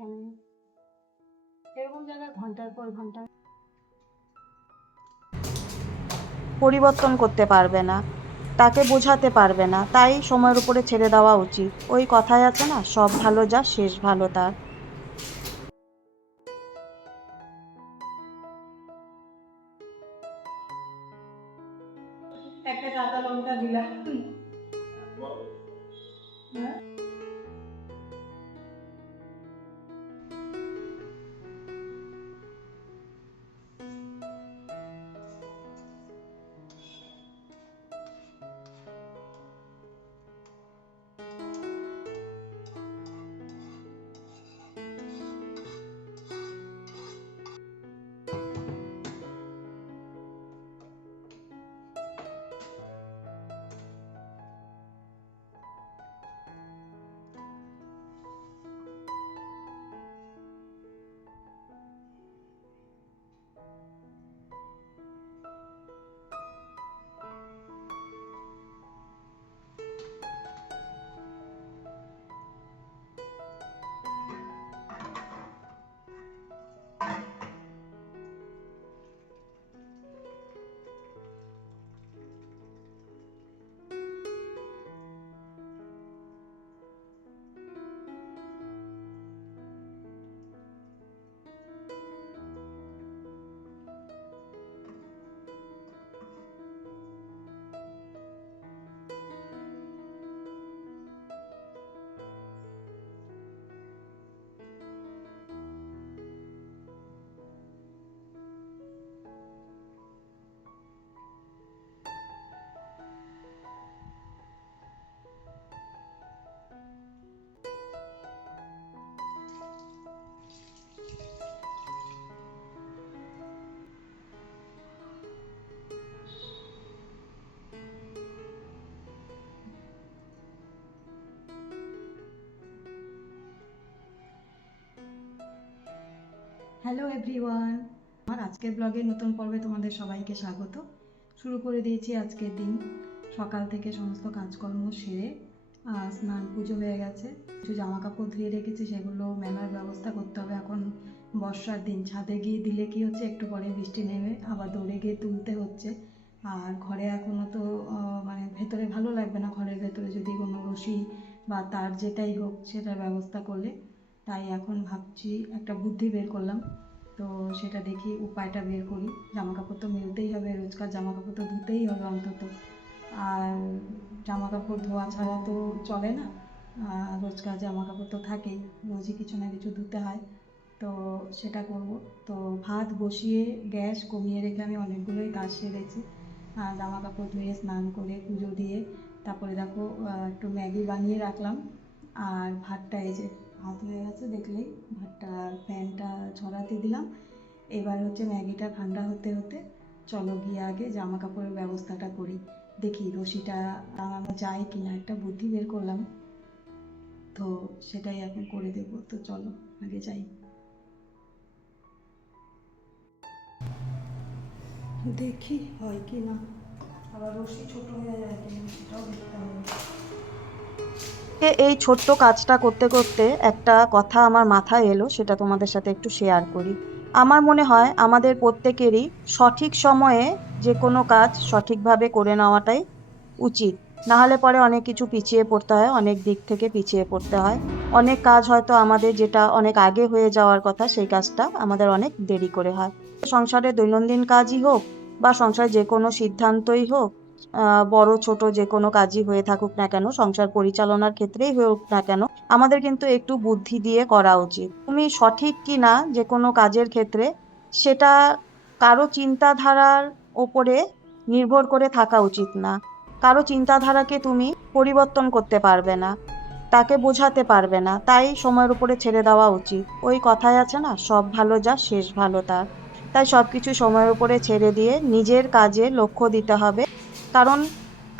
এখানে এরকম জায়গায় ঘন্টার পর ঘন্টা পরিবর্তন করতে পারবে না, তাকে বোঝাতে পারবে না, তাই সময়ের উপরে ছেড়ে দেওয়া উচিত। ওই কথাই আছে না, সব ভালো যা শেষ ভালো তার। একটা কাঁচা লঙ্কা দিলাম। হ্যালো এভরিওয়ান, আমার আজকের ব্লগের নতুন পর্বে তোমাদের সবাইকে স্বাগত। শুরু করে দিয়েছি আজকের দিন। সকাল থেকে সমস্ত কাজকর্ম সেরে স্নান পুজো হয়ে গেছে। কিছু জামা কাপড় ধুয়ে রেখেছি, সেগুলো মেলার ব্যবস্থা করতে হবে। এখন বর্ষার দিন, ছাদে গিয়ে দিলে কি হচ্ছে, একটু পরে বৃষ্টি নেমে আবার দৌড়ে গিয়ে তুলতে হচ্ছে। আর ঘরে এখনও তো মানে ভেতরে ভালো লাগবে না, ঘরের ভেতরে যদি কোনো রশি বা তার যেটাই হোক সেটার ব্যবস্থা করলে। তাই এখন ভাবছি, একটা বুদ্ধি বের করলাম, তো সেটা দেখি উপায়টা বের করি। জামা কাপড় তো মেলতেই হবে, রোজকার জামা কাপড় তো ধুতেই হবে অন্তত। আর জামা কাপড় ধোয়া ছাড়া তো চলে না, রোজকার জামা কাপড় তো থাকেই, রোজই কিছু না কিছু ধুতে হয়। তো সেটা করব। তো ভাত বসিয়ে গ্যাস কমিয়ে রেখে আমি অনেকগুলোই কাজ সেরেছি। জামা কাপড় ধুয়ে স্নান করে পুজো দিয়ে তারপরে দেখো একটু ম্যাগি বানিয়ে রাখলাম। আর ভাতটা, এই যে ভাত হয়ে গেছে দেখলেই, ভাতটা ফ্যানটা ঝরাতে দিলাম। এবার হচ্ছে ম্যাগিটা ঠান্ডা হতে হতে চলো গিয়ে আগে জামা কাপড়ের ব্যবস্থাটা করি। দেখি রশিটা টাঙানো যায় কিনা, একটা বুদ্ধি বের করলাম, তো সেটাই এখন করে দেবো। তো চলো আগে যাই, দেখি হয় কি না। আবার রশি ছোট হয়ে যায় কিনা সেটাও দেখতে হবে। এই ছোট্ট কাজটা করতে করতে একটা কথা আমার মাথায় এলো, সেটা তোমাদের সাথে একটু শেয়ার করি। আমার মনে হয় আমাদের প্রত্যেকেরই সঠিক সময়ে যে কোনো কাজ সঠিকভাবে করে নেওয়াটাই উচিত। না হলে পরে অনেক কিছু পিছিয়ে পড়তে হয়, অনেক দিক থেকে পিছিয়ে পড়তে হয়। অনেক কাজ হয়তো আমাদের যেটা অনেক আগে হয়ে যাওয়ার কথা, সেই কাজটা আমাদের অনেক দেরি করে হয়। সংসারের দৈনন্দিন কাজই হোক বা সংসারে যে কোনো সিদ্ধান্তই হোক, বড় ছোট যে কোনো কাজই হয়ে থাকুক না কেন, সংসার পরিচালনার ক্ষেত্রেই হোক না কেন, আমাদের কিন্তু একটু বুদ্ধি দিয়ে করা উচিত। তুমি সঠিক কি না যে কোনো কাজের ক্ষেত্রে, সেটা কারো চিন্তাধারার ওপরে নির্ভর করে থাকা উচিত না। কারো চিন্তাধারাকে তুমি পরিবর্তন করতে পারবে না, তাকে বোঝাতে পারবে না, তাই সময়ের উপরে ছেড়ে দেওয়া উচিত। ওই কথাই আছে না, সব ভালো যা শেষ ভালো তার। তাই সবকিছু সময়ের উপরে ছেড়ে দিয়ে নিজের কাজে লক্ষ্য দিতে হবে। কারণ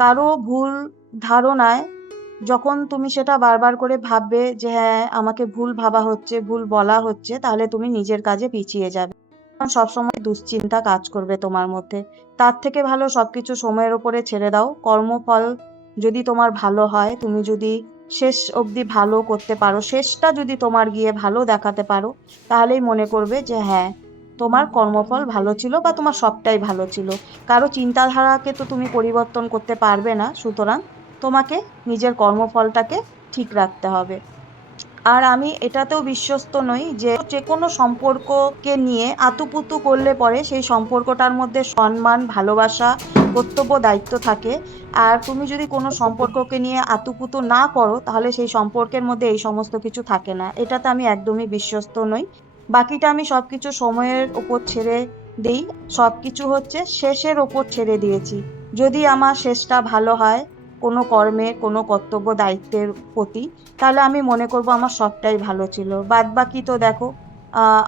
কারো ভুল ধারণায় যখন তুমি সেটা বারবার করে ভাববে যে হ্যাঁ আমাকে ভুল ভাবা হচ্ছে, ভুল বলা হচ্ছে, তাহলে তুমি নিজের কাজে পিছিয়ে যাবে। কারণ সবসময় দুশ্চিন্তা কাজ করবে তোমার মধ্যে। তার থেকে ভালো সবকিছু সময়ের উপরে ছেড়ে দাও। কর্মফল যদি তোমার ভালো হয়, তুমি যদি শেষ অবধি ভালো করতে পারো, শেষটা যদি তোমার গিয়ে ভালো দেখাতে পারো, তাহলেই মনে করবে যে হ্যাঁ তোমার কর্মফল ভালো ছিল বা তোমার সবটাই ভালো ছিল। কারো চিন্তাধারাকে তো তুমি পরিবর্তন করতে পারবে না, সুতরাং তোমাকে নিজের কর্মফলটাকে ঠিক রাখতে হবে। আর আমি এটাতেও বিশ্বস্ত নই যে যে কোনো সম্পর্ককে নিয়ে আতুপুতু করলে পরে সেই সম্পর্কটার মধ্যে সম্মান, ভালোবাসা, কর্তব্য, দায়িত্ব থাকে। আর তুমি যদি কোনো সম্পর্ককে নিয়ে আতুপুতু না করো, তাহলে সেই সম্পর্কের মধ্যে এই সমস্ত কিছু থাকে না। এটাতে আমি একদমই বিশ্বস্ত নই। বাকিটা আমি সবকিছু সময়ের ওপর ছেড়ে দিই। সবকিছু হচ্ছে শেষের ওপর ছেড়ে দিয়েছি। যদি আমার শেষটা ভালো হয় কোনো কর্মে, কোনো কর্তব্য দায়িত্বের প্রতি, তাহলে আমি মনে করব আমার সবটাই ভালো ছিল। বাদবাকি তো দেখো,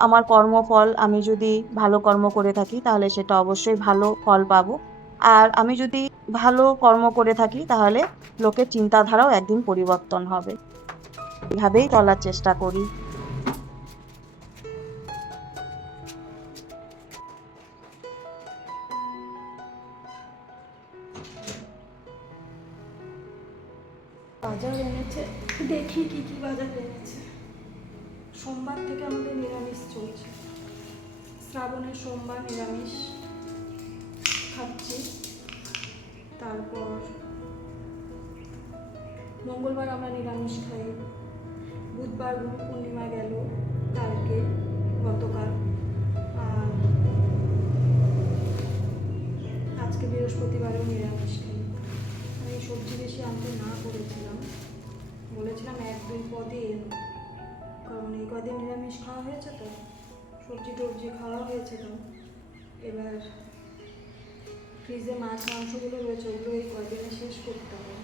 আমার কর্মফল, আমি যদি ভালো কর্ম করে থাকি তাহলে সেটা অবশ্যই ভালো ফল পাবো। আর আমি যদি ভালো কর্ম করে থাকি তাহলে লোকের চিন্তাধারাও একদিন পরিবর্তন হবে। এভাবেই চলার চেষ্টা করি। বাজার এনেছে, দেখি কি কি বাজার এনেছে। সোমবার থেকে আমাদের নিরামিষ চলছে, শ্রাবণের সোমবার নিরামিষ খাচ্ছি। তারপর মঙ্গলবার আমরা নিরামিষ খাই। বুধবার গুরু পূর্ণিমা গেল কালকে, গতকাল। আর আজকে বৃহস্পতিবারেও নিরামিষ খাই। আমি সবজি বেশি আনতে না করেছিলাম, বলেছিলাম 1-2 পদই এনো, কারণ এই কদিন নিরামিষ খাওয়া হয়েছে তো, সবজি টবজি খাওয়া হয়েছে তো। এবার ফ্রিজে মাছ মাংসগুলো রয়েছে, ওগুলো এই কদিনে শেষ করতে হবে।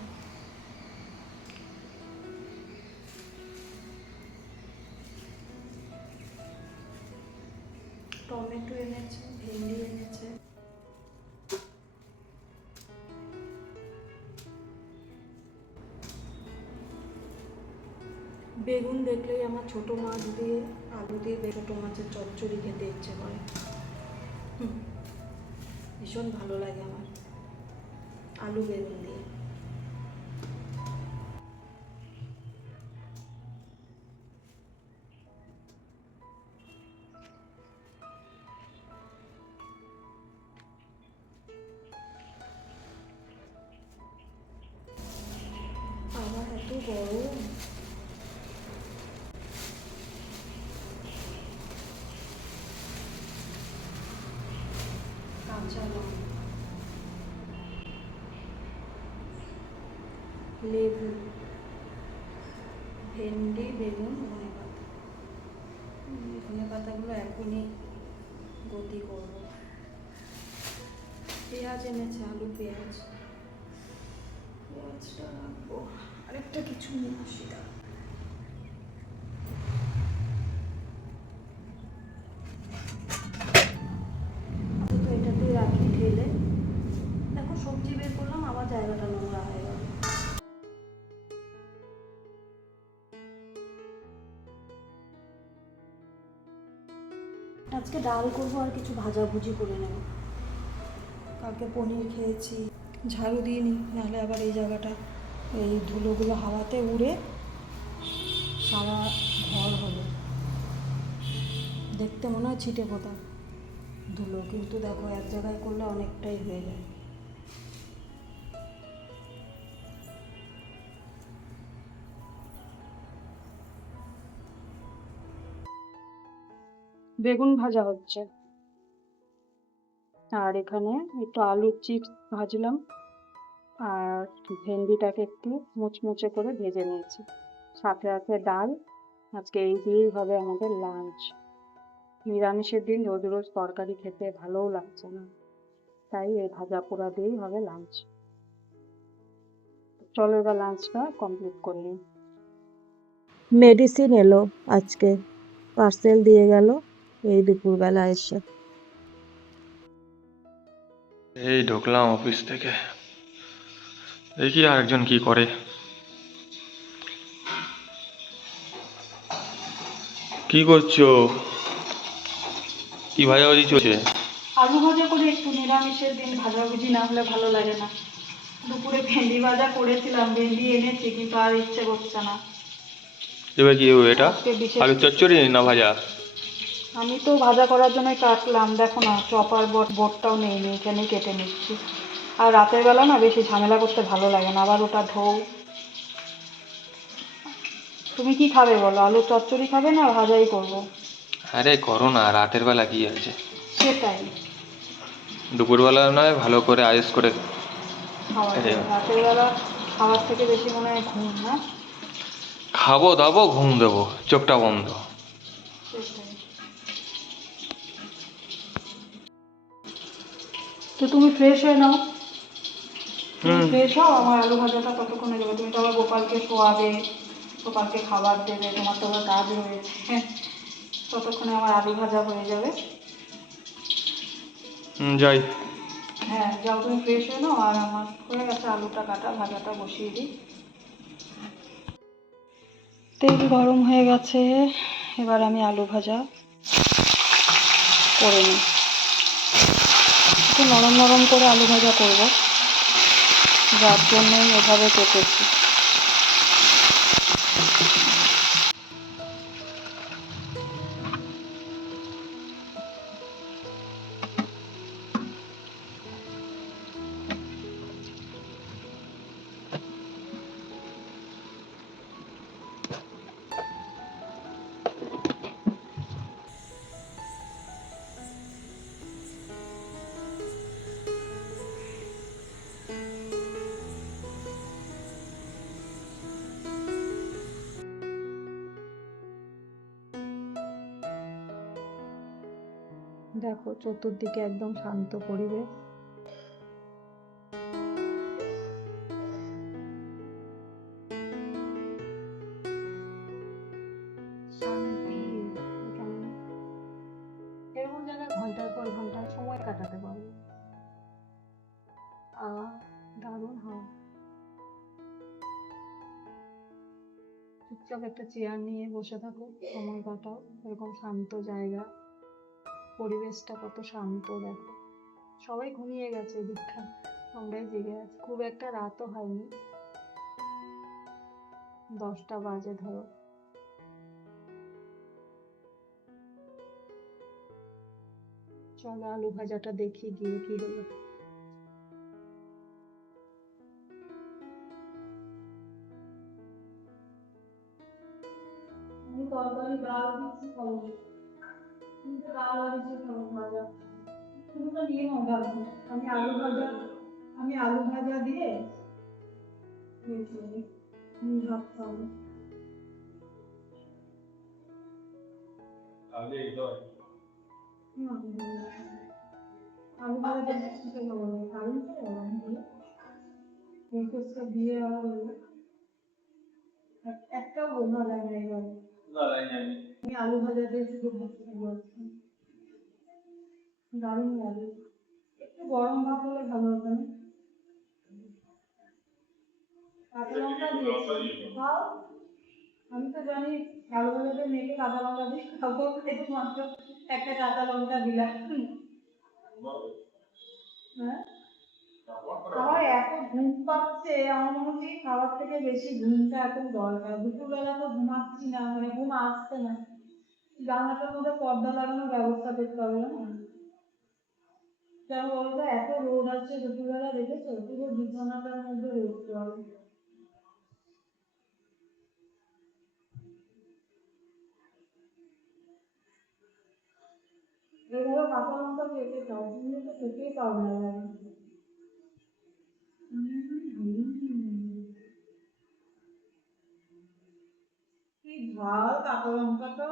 টমেটো এনেছে, ভেন্ডি এনেছে। বেগুন দেখলেই আমার ছোট মাছ দিয়ে, আলু দিয়ে ছোট মাছের চচ্চড়ি খেতে ইচ্ছে করে। ভীষণ ভালো লাগে আমার আলু বেগুন দিয়ে। আবার এত গরম, কাঁচা লঙ্কা, লেবু, ভেন্ডি, বেগুন, ধনেপাতা। ধনেপাতাগুলো এখনই গতি করব। পেঁয়াজ এনেছে, আলু পেঁয়াজ, পেঁয়াজটা রাখবো। আরেকটা কিছু নিয়ে আসি, তো এটাতেই রাখি ঢেলে। দেখো সবজি বের করলাম, আবার জায়গাটা নোংরা হয়ে গেল। আজকে ডাল করবো আর কিছু ভাজাভুজি করে নেব। কালকে পনির খেয়েছি, ঝাড়ু দিইনি, নাহলে আবার এই জায়গাটা, এই ধুলোগুলো হাওয়াতে উড়ে সারা ঘর হবে। দেখতে মনে হয় ছিটে ফোটা ধুলো, কিন্তু দেখো এক জায়গায় করলে অনেকটাই হয়ে যায়। বেগুন ভাজা হচ্ছে, আর এখানে একটু আলুর চিপস ভাজলাম, আর ভেন্ডিটাকে একটু মুচমুচে করে ভেজে নিয়েছি, সাথে আছে ডাল। আজকে এই দিয়েই হবে আমাদের লাঞ্চ। নিরামিষের দিন রোজ রোজ তরকারি খেতে ভালোও লাগছে না, তাই এই ভাজা পোড়া দিয়েই হবে লাঞ্চ। চলো এবার লাঞ্চটা কমপ্লিট করে নিই। মেডিসিন এলো আজকে, পার্সেল দিয়ে গেল এই দুপুরবেলা এসে। এই ঢুকলাম অফিস থেকে, দেখি আরেকজন কি করে। কি করছো? কি ভাজাভাজি চলছে? আলু ভাজা করে একটু, নিরামিষের দিন ভাজাভুজি না হলে ভালো লাগে না। দুপুরে ভেন্ডি ভাজা করেছিলাম, ভেন্ডি এনেছি কিন্তু আর ইচ্ছে করছে না। এবার কি হবে এটা? আজকে বিশেষ আলু চচ্চড়ি না ভাজা? আমি তো ভাজা করার জন্য কাটলাম, দেখো না চপার বোর্ডটাও নেই, এখানেই কেটে নিচ্ছি। আর রাতের বেলা না বেশি ঝামেলা করতে ভালো লাগে না, আবার ওটা ধোও। তুমি কি খাবে বলো, আলু চচ্চড়ি খাবে না ভাজাই করবো? আরে করো না, রাতের বেলা কি আছে? সেটাই দুপুরবেলা নয় ভালো করে আয়েস করে খাওয়া খেতে যায়, হবে। রাতের বেলা খাওয়ার থেকে বেশি মনে হয় ঘুম, না? খাবো দাবো ঘুম দেবো, চোখটা বন্ধ। সেটাই। তো তুমি ফ্রেশ হয়ে নাও, তুমি হুম। ফ্রেশ হও, আমার আলু ভাজাটা ততক্ষণে যাবে। তুমি তো আবার গোপালকে শোয়াবে, গোপালকে খাবার দেবে, তোমার তো আবার কাজ রয়েছে। ততক্ষণে আমার আলু ভাজা হয়ে যাবে। যাই। হ্যাঁ যাও, তুমি ফ্রেশ হয়ে নাও, আর আমার হয়ে গেছে আলুটা কাটা, ভাজাটা বসিয়ে দিই। তেল গরম হয়ে গেছে, এবার আমি আলু ভাজা করে নিই। একটু নরম নরম করে আলু ভাজা করবো, যার জন্যই এভাবে কেটেছি। দেখো চতুর্দিকে একদম শান্ত পরিবেশ। শান্তি এখানে, এরকম জায়গায় ঘন্টার পর ঘন্টা সময় কাটাতে পারবো। দারুণ হাওয়া। চুপচাপ একটা চেয়ার নিয়ে বসে থাকো, সময় কাটাও, এরকম শান্ত জায়গা। পরিবেশটা কত শান্ত দেখো। সবাই ঘুমিয়ে গেছে এদিকটা, আমরাই জেগে আছি। খুব একটা রাতও হয়নি, 10টা বাজে ধরো। চলো আলু ভাজাটা দেখি গিয়ে কি হলো। আমি তরকারি ডাল দিচ্ছি খাবো, কিন্তু ডাল আর কিছু খাবো ভাজা। তুমি তো নিয়ে নাও ডাল, আমি আলু ভাজা, আমি আলু ভাজা দিয়ে ভাত খাবো। আলু ভাজা দিয়ে খাবো না, কারণ তো দিয়ে আর একটাও বোঝা যায় না এবার। আমি আলু ভাজা দিয়ে শুধু ভাত খাবো, দারুণ লাগে। একটু গরম ভাত হলে ভালো হতো না? কাঁচা লঙ্কা দিয়েছি খাও। আমি তো জানি আলু ভাজাতে মেখে কাঁচা লঙ্কা দিয়ে খাবো, কিন্তু মাত্র একটা কাঁচা লঙ্কা দিলাম। হ্যাঁ, আমার এত ঘুম পাচ্ছে, আমার মনে হচ্ছে খাওয়ার থেকে বেশি ঘুমটা এখন দরকার। দুপুরবেলা তো ঘুমাচ্ছি না, মানে ঘুম আসছে না। জানলাটার মধ্যে পর্দা লাগানোর ব্যবস্থা করতে হবে না? কেন বলতো, এত রোদ আছে দুপুরবেলা, দেখেছো পুরো বিছানাটার মধ্যে রোদ পড়ে। এইভাবে কাঁচা লঙ্কা খেতে চাও, তুমি তো খেতেই পাও না। কি ঝাল কাঁচা লঙ্কাটা!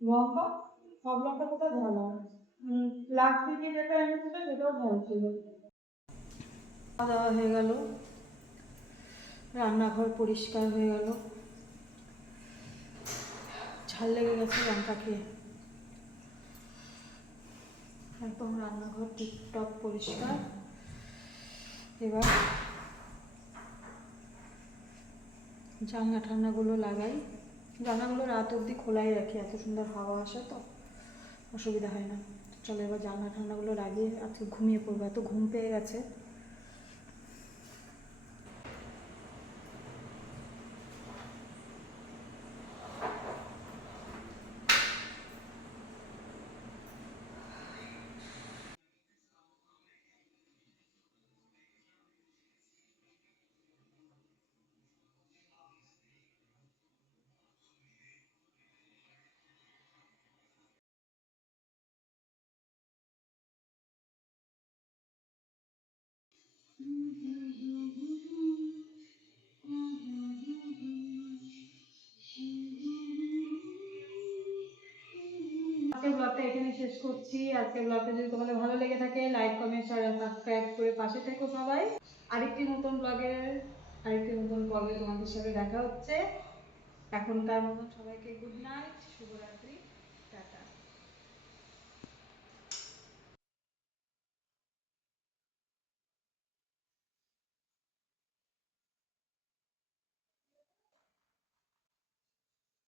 লঙ্কা, সব লঙ্কা কোথায় ঝাল হয়? লাস্ট থেকে যেটা এনেছিল সেটাও ঝাল ছিল। খাওয়া দাওয়া হয়ে গেল, রান্নাঘর পরিষ্কার হয়ে গেল, ঝাল লেগে গেছে লঙ্কা খেয়ে। একদম রান্নাঘর টিপটপ পরিষ্কার। এবার জানলা ঠান্নাগুলো লাগাই, জানলাগুলো রাত অবধি খোলাই রাখি, এত সুন্দর হাওয়া আসে তো। অসুবিধা হয় না। চলো এবার জানলা ঠান্ডাগুলো লাগিয়ে আজকে ঘুমিয়ে পড়বো, এত ঘুম পেয়ে গেছে। আজকের ব্লগটা এখানে শেষ করছি। আজকের ব্লগটা যদি তোমাদের ভালো লেগে থাকে লাইক কমেন্ট শেয়ার আর সাবস্ক্রাইব করে পাশে থেকো সবাই। আরেকটি নতুন ব্লগের আরেকটি নতুন পর্বে তোমাদের সাথে দেখা হচ্ছে। এখনকার মতন সবাইকে গুড নাইট, শুভরাত্রি, টাটা।